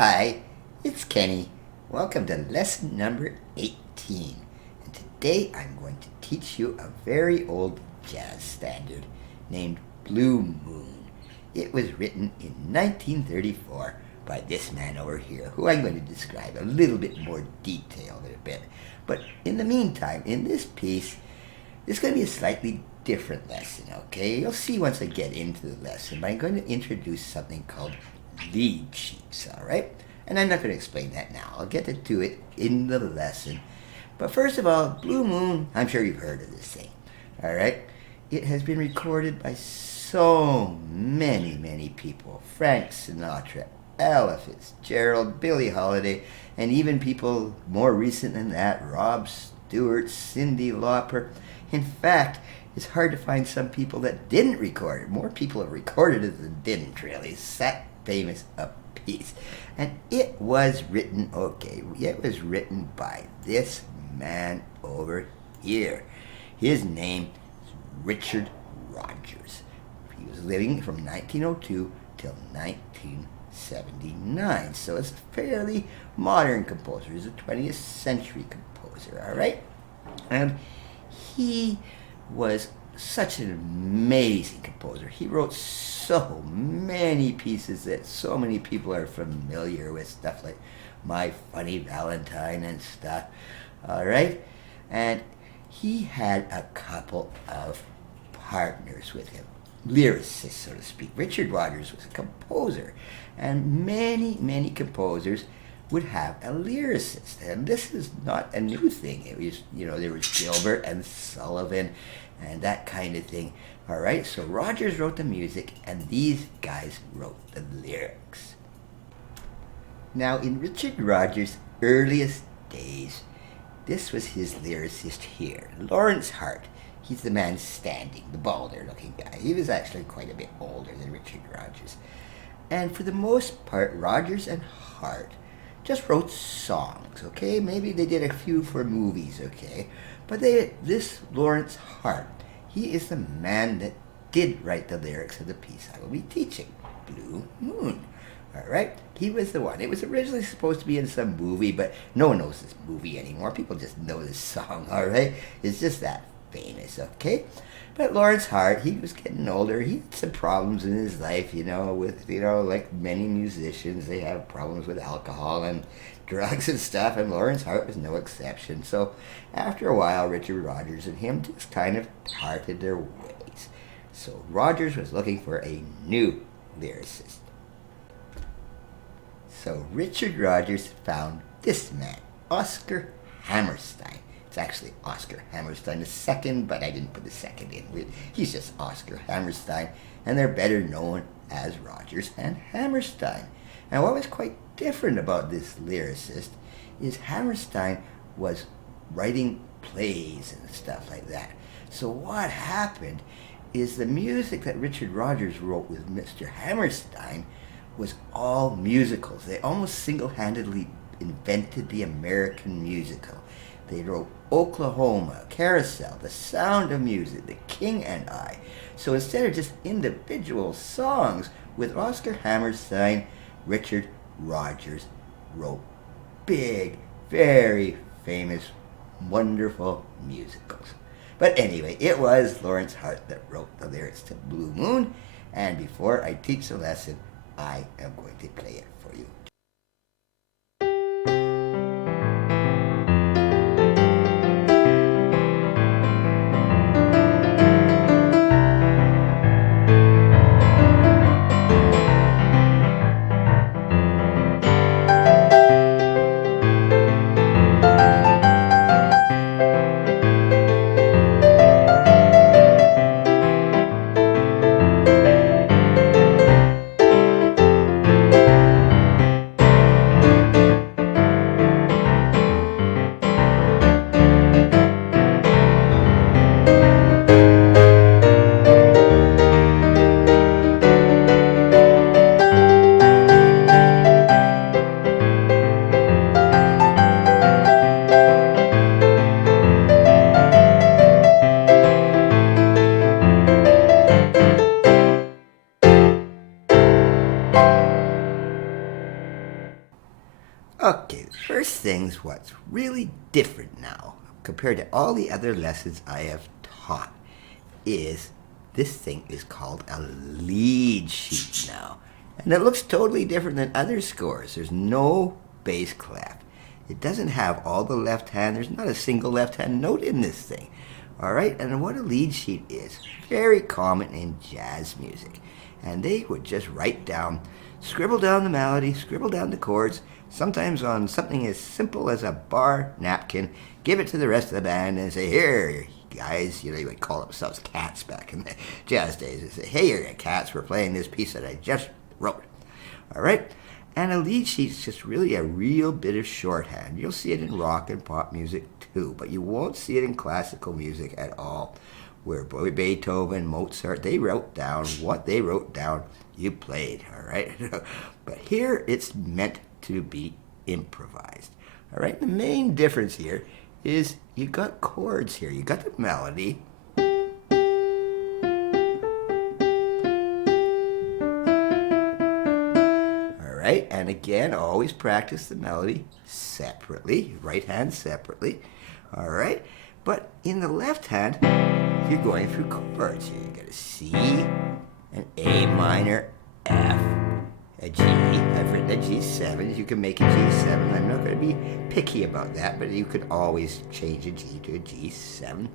Hi, it's Kenny. Welcome to lesson number 18. And today I'm going to teach you a very old jazz standard named Blue Moon. It was written in 1934 by this man over here, who I'm going to describe a little bit more detail in a bit. But in the meantime, in this piece, it's going to be a slightly different lesson, okay? You'll see once I get into the lesson, but I'm going to introduce something called lead sheets, all right? And I'm not going to explain that now. I'll get to it in the lesson. But first of all, Blue Moon, I'm sure you've heard of this thing, all right? It has been recorded by so many people. Frank Sinatra, Ella Fitzgerald, Billie Holiday, and even people more recent than that, Rob Stewart, Cyndi Lauper. In fact, it's hard to find some people that didn't record it. More people have recorded it than didn't, really. It's that famous a piece. And it was written, it was written by this man over here. His name is Richard Rodgers. He was living from 1902 till 1979. So it's a fairly modern composer. He's a 20th century composer, all right? And he was such an amazing composer. He wrote so many pieces that so many people are familiar with, stuff like My Funny Valentine and stuff, all right? And he had a couple of partners with him, lyricists, so to speak. Richard Rodgers was a composer, and many composers would have a lyricist, and this is not a new thing. It was, there was Gilbert and Sullivan and that kind of thing. All right, so Rodgers wrote the music, and these guys wrote the lyrics. Now, in Richard Rodgers' earliest days, this was his lyricist here, Lorenz Hart. He's the man standing, the balder-looking guy. He was actually quite a bit older than Richard Rodgers. And for the most part, Rodgers and Hart just wrote songs, okay? Maybe they did a few for movies, okay? But this Lorenz Hart, he is the man that did write the lyrics of the piece I will be teaching, Blue Moon. All right? He was the one. It was originally supposed to be in some movie, but no one knows this movie anymore. People just know this song, all right? It's just that famous, okay? But Lorenz Hart, he was getting older. He had some problems in his life, like many musicians. They have problems with alcohol and drugs and stuff, and Lorenz Hart was no exception. So after a while, Richard Rodgers and him just kind of parted their ways. So Rodgers was looking for a new lyricist. So Richard Rodgers found this man, Oscar Hammerstein. It's actually Oscar Hammerstein II, but I didn't put the second in. He's just Oscar Hammerstein, and they're better known as Rodgers and Hammerstein. And what was quite different about this lyricist is Hammerstein was writing plays and stuff like that. So what happened is the music that Richard Rodgers wrote with Mr. Hammerstein was all musicals. They almost single-handedly invented the American musical. They wrote Oklahoma, Carousel, The Sound of Music, The King and I. So instead of just individual songs, with Oscar Hammerstein, Richard Rodgers wrote big, very famous, wonderful musicals. But anyway, it was Lorenz Hart that wrote the lyrics to Blue Moon, and before I teach the lesson, I am going to play it for you. thing's what's really different now compared to all the other lessons I have taught is this thing is called a lead sheet now. And it looks totally different than other scores. There's no bass clef. It doesn't have all the left hand. There's not a single left hand note in this thing. All right, and what a lead sheet is, very common in jazz music. And they would just write down, scribble down the melody, scribble down the chords, sometimes on something as simple as a bar napkin, give it to the rest of the band and say, here, guys, you would call themselves cats back in the jazz days. They say, hey, here, cats, we're playing this piece that I just wrote. All right? And a lead sheet's just really a real bit of shorthand. You'll see it in rock and pop music too, but you won't see it in classical music at all, where Beethoven, Mozart, they wrote down what they wrote down, you played, all right? But here it's meant to be improvised, all right? The main difference here is you got chords here. You got the melody. All right, and again, always practice the melody separately, right hand separately, all right? But in the left hand, you're going through chords here. You got a C, an A minor, F, a G. I've written a G7. You can make a G7. I'm not going to be picky about that, but you could always change a G to a G7.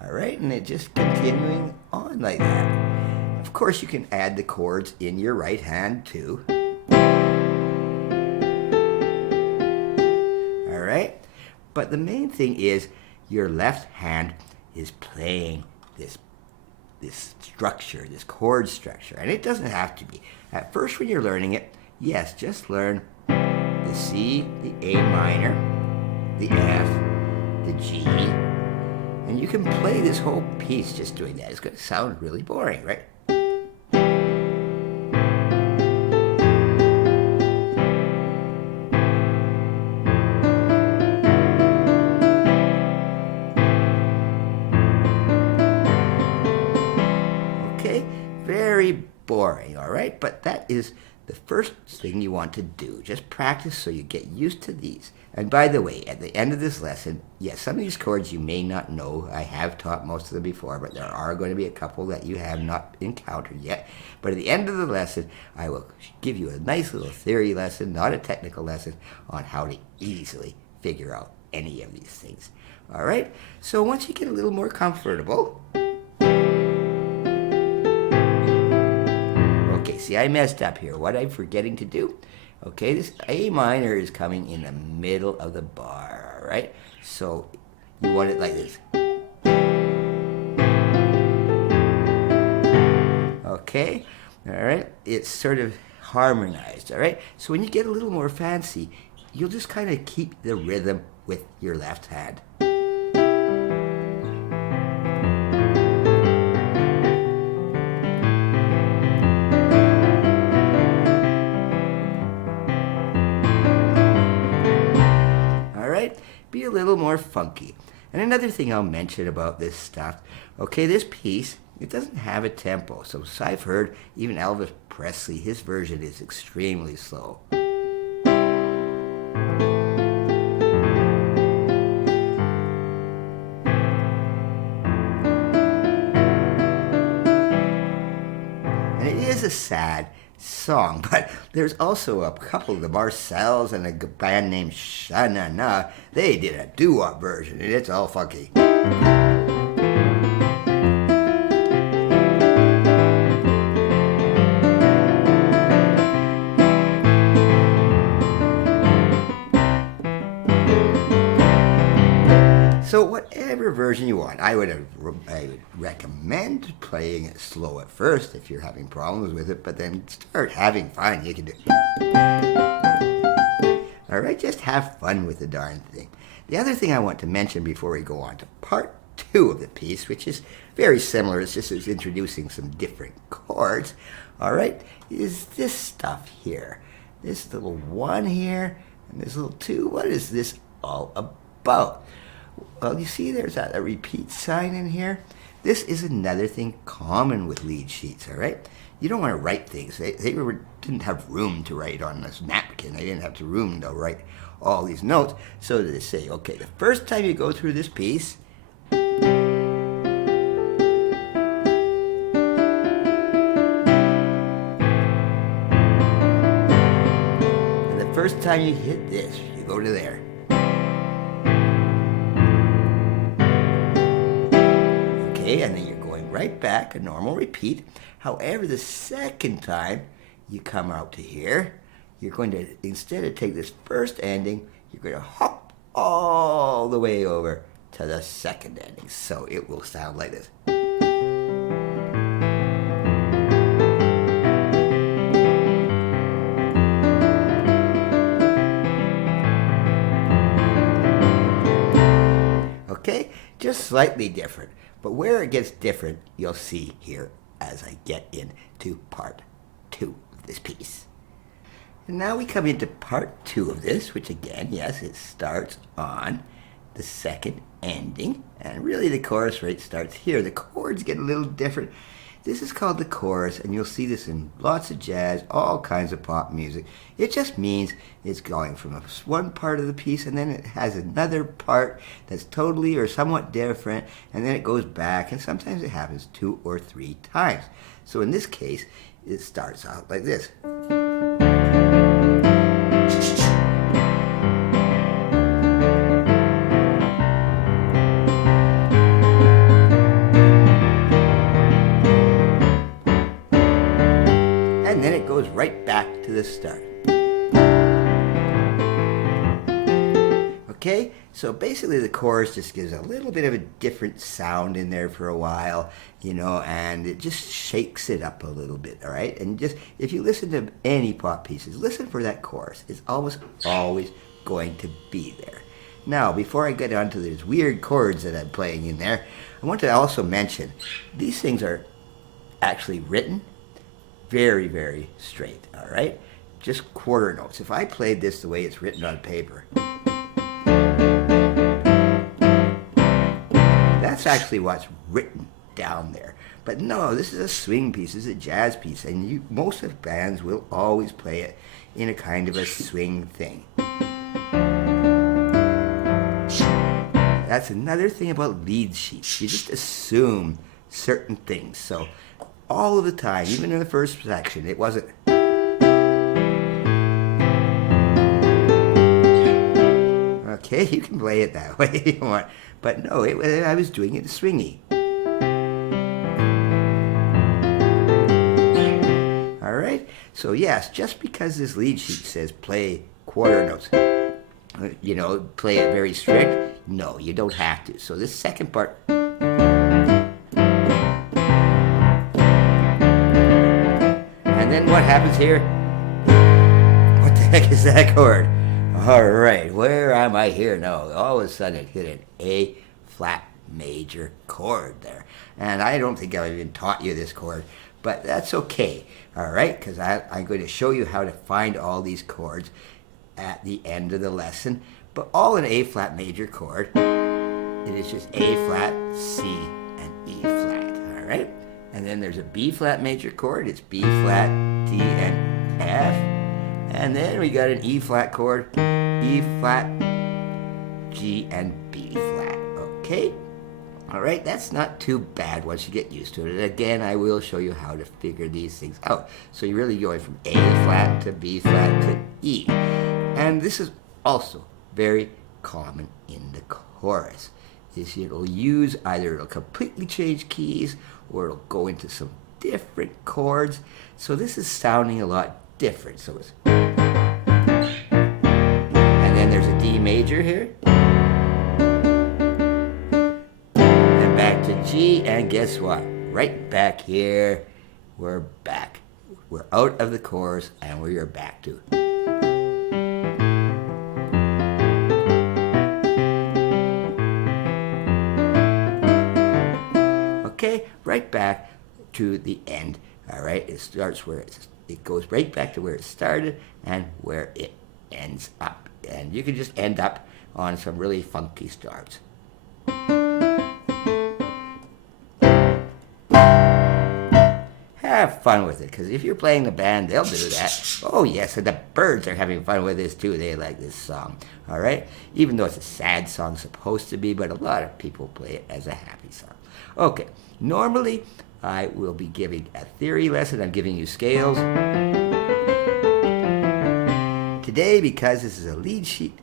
All right, and it just continuing on like that. Of course, you can add the chords in your right hand too. All right, but the main thing is your left hand is playing this structure, this chord structure, and it doesn't have to be. At first, when you're learning it, yes, just learn the C, the A minor, the F, the G, and you can play this whole piece just doing that. It's going to sound really boring, right? Very boring, all right? But that is the first thing you want to do. Just practice so you get used to these. And by the way, at the end of this lesson, yes, some of these chords you may not know. I have taught most of them before, but there are going to be a couple that you have not encountered yet. But at the end of the lesson, I will give you a nice little theory lesson, not a technical lesson, on how to easily figure out any of these things. All right? So once you get a little more comfortable, okay, see, I messed up here. What I'm forgetting to do, okay, this A minor is coming in the middle of the bar, all right? So you want it like this. Okay, all right? It's sort of harmonized, all right? So when you get a little more fancy, you'll just kind of keep the rhythm with your left hand. Be a little more funky. And another thing I'll mention about this stuff, okay, this piece, it doesn't have a tempo. So I've heard even Elvis Presley, his version is extremely slow. And it is a sad song, but there's also a couple of the Marcells and a band named Sha-Na-Na. They did a doo-wop version, and it's all funky. So whatever version you want, I would recommend playing it slow at first if you're having problems with it, but then start having fun. You can do it. All right, just have fun with the darn thing. The other thing I want to mention before we go on to part 2 of the piece, which is very similar, it's just introducing some different chords, all right, is this stuff here. This little 1 here and this little 2. What is this all about? Well, you see there's a repeat sign in here. This is another thing common with lead sheets, all right? You don't want to write things. They didn't have room to write on this napkin. They didn't have room to write all these notes. So they say, okay, the first time you go through this piece, and the first time you hit this, you go to there. Okay, and then you're going right back, a normal repeat. However, the second time you come out to here, you're going to, instead of take this first ending, you're going to hop all the way over to the second ending. So it will sound like this. Okay, just slightly different. But where it gets different, you'll see here as I get into part 2 of this piece. And now we come into part 2 of this, which again, yes, it starts on the second ending. And really the chorus rate starts here. The chords get a little different. This is called the chorus, and you'll see this in lots of jazz, all kinds of pop music. It just means it's going from one part of the piece, and then it has another part that's totally or somewhat different, and then it goes back, and sometimes it happens 2 or 3 times. So in this case, it starts out like this. And then it goes right back to the start. Okay, so basically the chorus just gives a little bit of a different sound in there for a while, you know, and it just shakes it up a little bit, all right? And just, if you listen to any pop pieces, listen for that chorus. It's almost always going to be there. Now, before I get on to these weird chords that I'm playing in there, I want to also mention, these things are actually written very, very straight, all right? Just quarter notes. If I played this the way it's written on paper, that's actually what's written down there. But no, this is a swing piece, this is a jazz piece, and most of bands will always play it in a kind of a swing thing. That's another thing about lead sheets. You just assume certain things. So all of the time, even in the first section, it wasn't. Okay, you can play it that way if you want. But no, I was doing it swingy. All right? So yes, just because this lead sheet says play quarter notes, you know, play it very strict, no, you don't have to. So this second part, and then what happens here? What the heck is that chord? All right, where am I here now? All of a sudden it hit an A flat major chord there. And I don't think I've even taught you this chord, but that's okay, all right? Because I'm going to show you how to find all these chords at the end of the lesson. But all in A flat major chord, it is just A flat, C, and E flat, all right? And then there's a B flat major chord. It's B flat, D, and F. And then we got an E flat chord, E flat, G, and B flat, okay? All right, that's not too bad once you get used to it. And again, I will show you how to figure these things out. So you're really going from A flat to B flat to E. And this is also very common in the chorus. Is it'll use either it'll completely change keys or it'll go into some different chords. So this is sounding a lot different. So it's, and then there's a D major here, and back to G, and guess what? Right back here, we're back. We're out of the chorus, and we're back to. Okay, right back to the end. All right, it starts where it goes right back to where it started and where it ends up. And you can just end up on some really funky starts. have fun with it, because if you're playing the band, they'll do that. Oh, yes, and the birds are having fun with this, too. They like this song, all right? Even though it's a sad song, supposed to be, but a lot of people play it as a happy song. Okay, normally I will be giving a theory lesson. I'm giving you scales. Today, because this is a lead sheet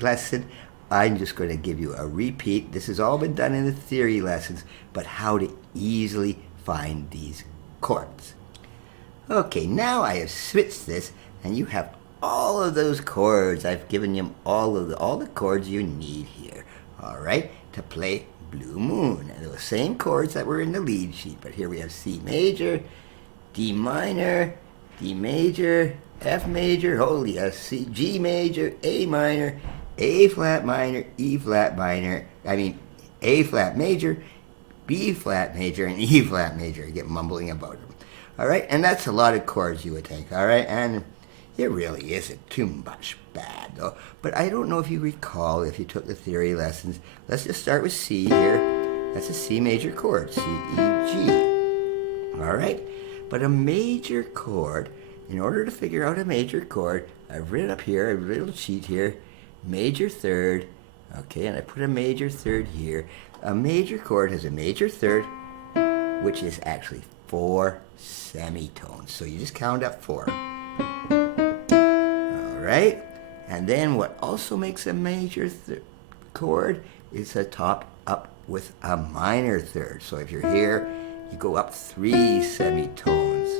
lesson, I'm just going to give you a repeat. This has all been done in the theory lessons, but how to easily find these chords. Okay, now I have switched this, and you have all of those chords. I've given you all the chords you need here, all right, to play Blue Moon. And the same chords that were in the lead sheet, but here we have C major, D minor, D major, F major, holy, C, G major, A minor, A flat minor, E flat minor, A flat major, B flat major, and E flat major. I get mumbling about them. All right, and that's a lot of chords you would think, all right, and it really isn't too much bad, though. But I don't know if you recall, if you took the theory lessons. Let's just start with C here. That's a C major chord, C, E, G. All right, but a major chord, in order to figure out a major chord, I've written up here, a little sheet here, major third, okay, and I put a major third here. A major chord has a major third, which is actually 4 semitones. So you just count up 4. All right, and then what also makes a major chord is a top up with a minor third. So if you're here, you go up 3 semitones.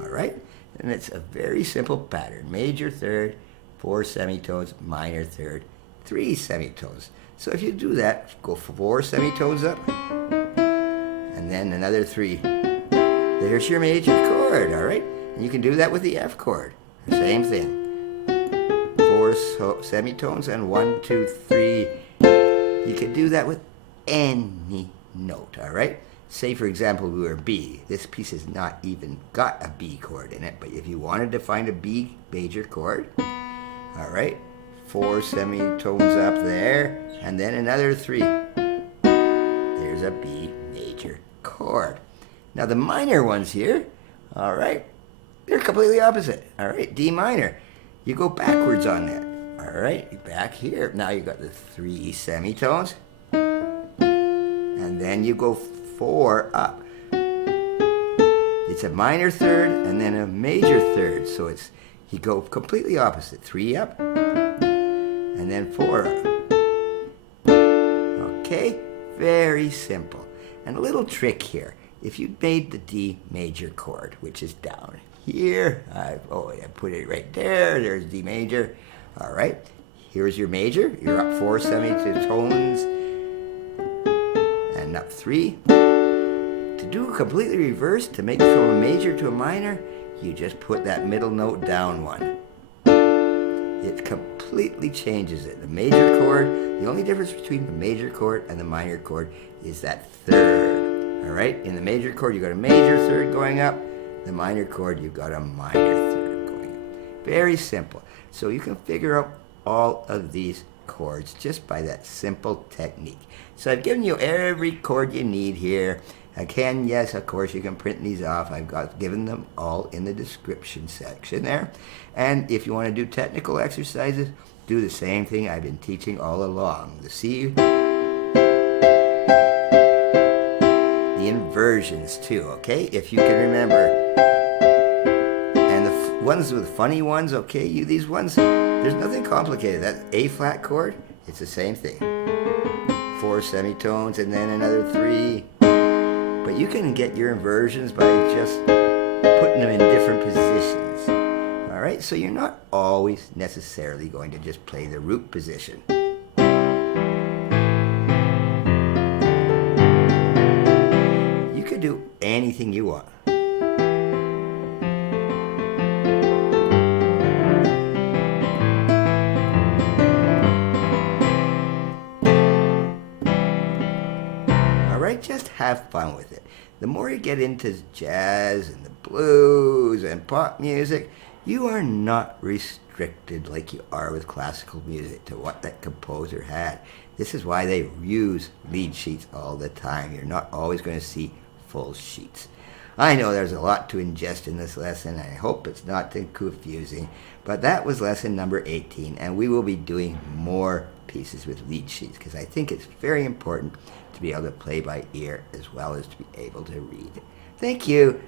All right, and it's a very simple pattern: major third, 4 semitones, minor third, 3 semitones. So if you do that, go 4 semitones up, and then another 3. There's your major chord, all right? And you can do that with the F chord. The same thing. 4 semitones and 1, 2, 3. You can do that with any note, all right? Say, for example, we were B. This piece has not even got a B chord in it, but if you wanted to find a B major chord, all right, 4 semitones up there, and then another 3. There's a B major chord. Now the minor ones here, all right, they're completely opposite. All right, D minor. You go backwards on that. All right, back here. Now you got the 3 semitones, and then you go 4 up. It's a minor third and then a major third. So it's, you go completely opposite. 3 up, and then 4 up. Okay, very simple. And a little trick here. If you made the D major chord, which is down here, I put it right there. There's D major. All right, here's your major. You're up 4 semitones and up 3. To do completely reverse, to make it from a major to a minor, you just put that middle note down 1. It completely changes it. The major chord, the only difference between the major chord and the minor chord is that third. All right, in the major chord, you've got a major third going up. The minor chord, you've got a minor third going up. Very simple. So you can figure out all of these chords just by that simple technique. So I've given you every chord you need here. Again, yes, of course, you can print these off. I've given them all in the description section there. And if you want to do technical exercises, do the same thing I've been teaching all along. The C, the inversions too, okay? If you can remember. And the ones with funny ones, okay, these ones, there's nothing complicated. That A flat chord, it's the same thing. 4 semitones and then another 3. But you can get your inversions by just putting them in different positions. All right, so you're not always necessarily going to just play the root position. You could do anything you want. Just have fun with it. The more you get into jazz and the blues and pop music, you are not restricted like you are with classical music to what that composer had. This is why they use lead sheets all the time. You're not always going to see full sheets. I know there's a lot to ingest in this lesson. I hope it's not too confusing. But that was lesson number 18, and we will be doing more pieces with lead sheets because I think it's very important to be able to play by ear as well as to be able to read. Thank you.